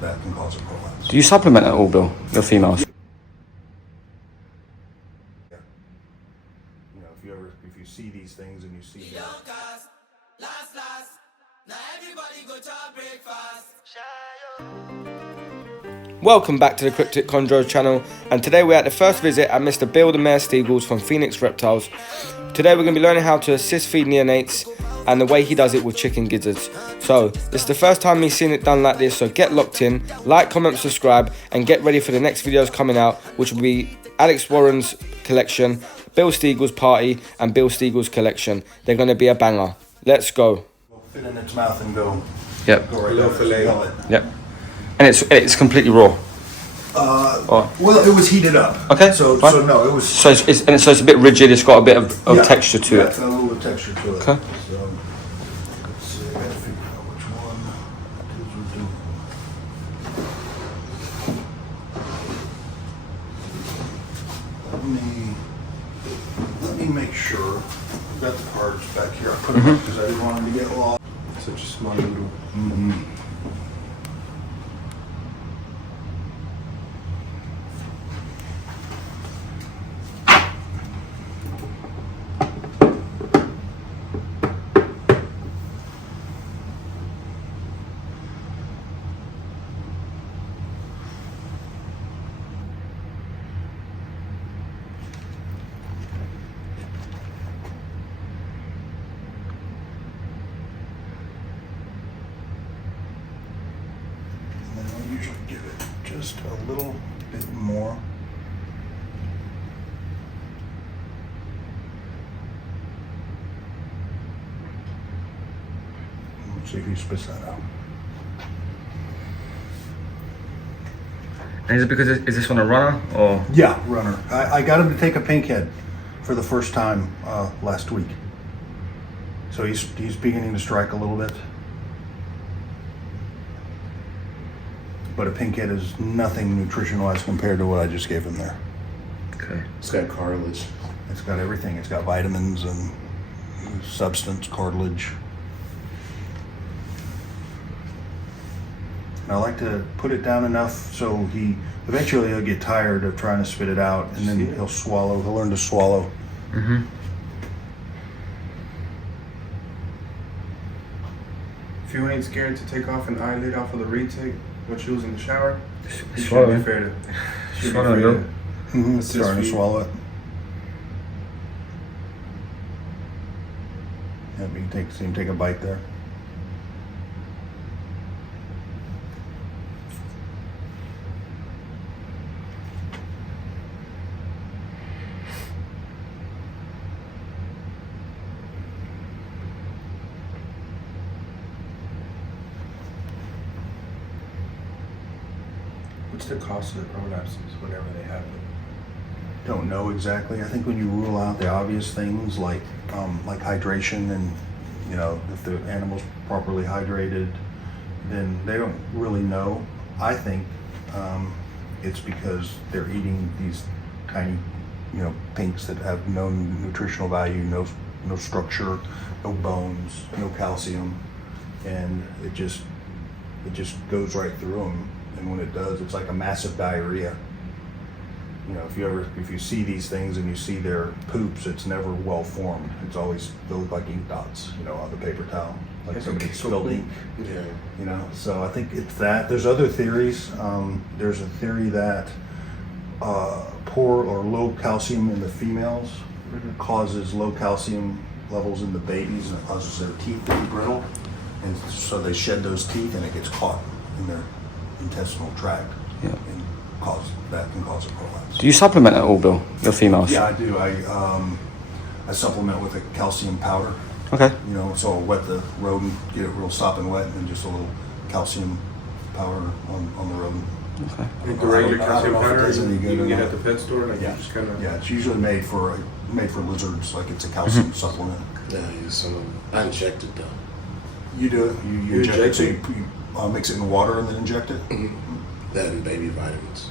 that can cause a prolapse. Do you supplement at all, Bill? Your females? Yeah. You know, if you see these things and you see that. Welcome back to the Cryptic Chondro channel, and today we're at the first visit at Mr. Bill the Mayor Stegall's from Phoenix Reptiles. Today we're going to be learning how to assist feed neonates and the way he does it with chicken gizzards. So, this is the first time he's seen it done like this, so get locked in, like, comment, subscribe, and get ready for the next videos coming out, which will be Alex Warren's collection, Bill Stegall's party, and Bill Stegall's collection. They're going to be a banger. Let's go. It'll fit in its mouth and go. Yep. Go right down the gullet. Yep. And it's completely raw. Well, it was heated up. Okay. So no, it was. So it's a bit rigid. It's got a bit of Yeah, texture to yeah, it. it's got a little texture to it. Okay. So, let's see. I gotta figure out which one. Kids will do. Let me make sure. I've got the cards back here. I put them up because I didn't want them to get lost. Such a small noodle. Usually give it just a little bit more. Let's see if he spits that out. And is it because is this one a runner or? Yeah, runner. I got him to take a pink head for the first time last week. So he's beginning to strike a little bit. But a pink head is nothing nutrition-wise compared to what I just gave him there. Okay. It's got cartilage. It's got everything. It's got vitamins and substance, cartilage. And I like to put it down enough so eventually he'll get tired of trying to spit it out, and then he'll swallow. He'll learn to swallow. Mm-hmm. If you ain't scared to take off an eyelid off of the retake when she was in the shower, you Swallow. shouldn't be afraid of. Swallow, Bill. It's starting to swallow it. Yep, you can see him take a bite there. What's the cost of the prolapses whenever they happen? Don't know exactly. I think when you rule out the obvious things like hydration, and if the animal's properly hydrated, then they don't really know. I think it's because they're eating these tiny, pinks that have no nutritional value, no structure, no bones, no calcium, and it just goes right through them. And when it does, it's like a massive diarrhea. If you see these things and you see their poops, it's never well formed. They look like ink dots, on the paper towel, like somebody spilled ink. Yeah. So I think it's that. There's other theories. There's a theory that poor or low calcium in the females causes low calcium levels in the babies, and it causes their teeth to be brittle, and so they shed those teeth, and it gets caught in their intestinal tract. Yeah. And that can cause a prolapse. Do you supplement at all, Bill? Your females? Yeah, I do. I supplement with a calcium powder. Okay. So I'll wet the rodent, get it real sopping wet, and then just a little calcium powder on the rodent. Okay. Like the regular calcium powder you can get at the pet store. Like Yeah. you just kind of. Yeah, it's usually made for lizards. Like it's a calcium supplement. Yeah, I use some of them. I inject it though. You do it. You inject it. So you mix it in water and then inject it. That and baby vitamins.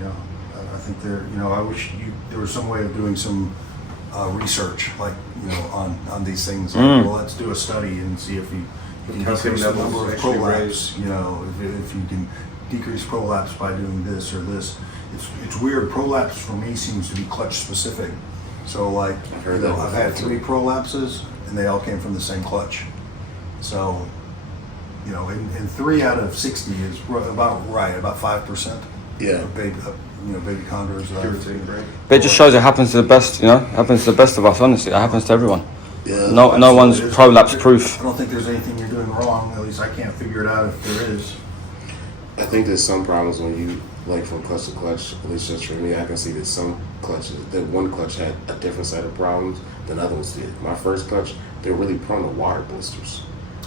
Yeah, I think I wish there was some way of doing some research, like on these things. Like, well, let's do a study and see if he if you Calcium decrease the levels number of actually prolapse, you know, if you can decrease prolapse by doing this or this, it's weird. Prolapse for me seems to be clutch specific. So like, I've heard that I've had before. 3 prolapses and they all came from the same clutch. So, you know, and 3 out of 60 is about right, about 5%. Yeah. Of baby chondros. Give or take, right? But it just shows it happens to the best, you know, happens to the best of us, honestly. It happens to everyone. Yeah. No one's prolapse proof. I don't think there's anything you're doing wrong. At least I can't figure it out if there is. I think there's some problems when you, like from clutch to clutch, at least just for me, I can see that some clutches, that one clutch had a different set of problems than others did. My first clutch, they're really prone to water blisters.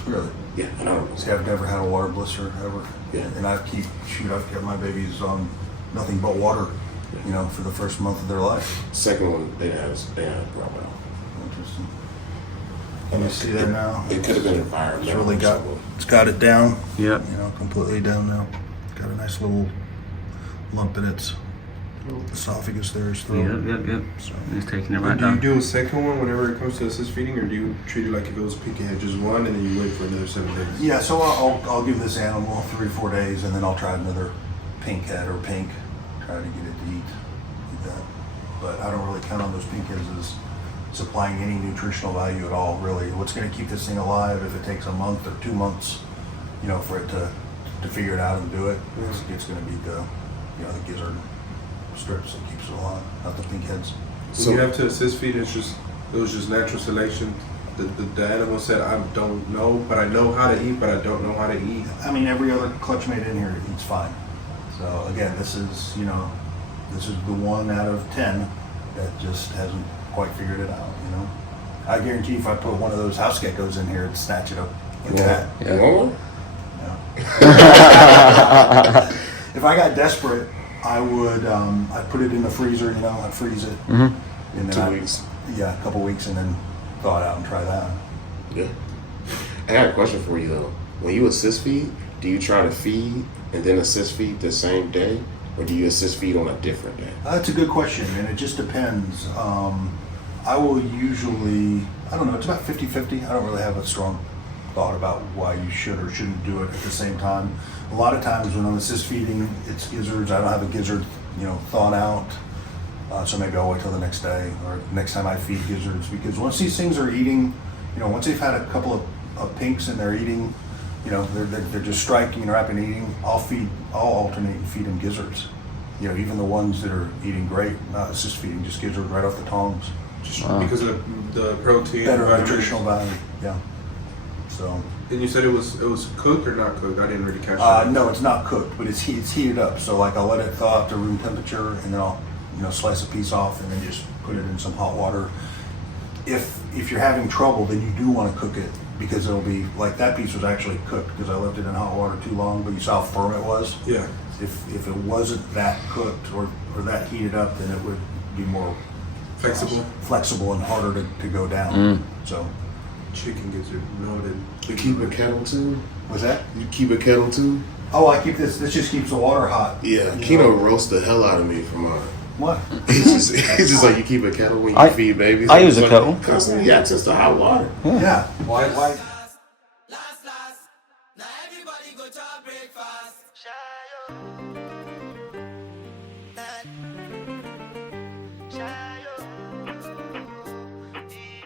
Really? Yeah, and I don't know. See, I've never had a water blister ever. Yeah. And I've kept my babies on nothing but water, you know, for the first month of their life. Second one, they didn't have a problem at all. Interesting. Can you see that now? It could have been It's environmental. really it's got it down. Yeah. You know, completely down now. Got a nice little lump in its esophagus there, his throat. Yep. So, He's taking it And do you do a second one whenever it comes to assist feeding, or do you treat it like if it was pink and had just one, and then you wait for another 7 days? yeah, so I'll give this animal 3 or 4 days, and then I'll try another pink head or pink, try to get it to eat that. But I don't really count on those pink heads as supplying any nutritional value at all, really. What's going to keep this thing alive if it takes a month or 2 months, you know, for it to figure it out and do it, it's going to be the gizzard strips that keeps it alive, not the pink heads. So you have to assist feed. It was just natural selection. The animal said, I don't know, but I know how to eat, but I don't know how to eat. I mean, every other clutch mate in here eats fine. So again, this is the 1 out of 10 that just hasn't quite figured it out, you know. I guarantee if I put one of those house geckos in here, it'd snatch it up like that. You want one? Yeah. If I got desperate, I would I'd put it in the freezer, you know, I'd freeze it. Mm-hmm. And then 2 weeks. Yeah, a couple weeks, and then thaw it out and try that. Yeah. I got a question for you though. When you assist feed, do you try to feed and then assist feed the same day, or do you assist feed on a different day? That's a good question, and it just depends. I will usually, I don't know, it's about 50-50. I don't really have a strong thought about why you should or shouldn't do it at the same time. A lot of times when I'm assist feeding, it's gizzards. I don't have a gizzard, you know, thawed out. So maybe I'll wait till the next day or next time I feed gizzards, because once these things are eating, you know, once they've had a couple of pinks and they're eating, you know, they're just striking and rapid eating, I'll alternate and feed them gizzards. You know, even the ones that are eating great, not assist feeding, just gizzards right off the tongs. Just because of the protein. Better vitamins. nutritional value, yeah. So. And you said it was cooked or not cooked? I didn't really catch that. No, it's not cooked, but it's heated up. So like I'll let it thaw up to room temperature, and then I'll, you know, slice a piece off and then just put it in some hot water. If you're having trouble, then you do want to cook it, because it'll be like that piece was actually cooked because I left it in hot water too long. But you saw how firm it was. Yeah. If it wasn't that cooked or that heated up, then it would be more flexible and harder to go down. So Chicken gizzard, noted. You keep a kettle too? was that? You keep a kettle too? Oh, I keep this. This just keeps the water hot. Yeah, You Keno know? roasts the hell out of me for mine. What? It's just like you keep a kettle when you I- feed babies. I use It's a kettle. Constantly access to hot water. Yeah. Why?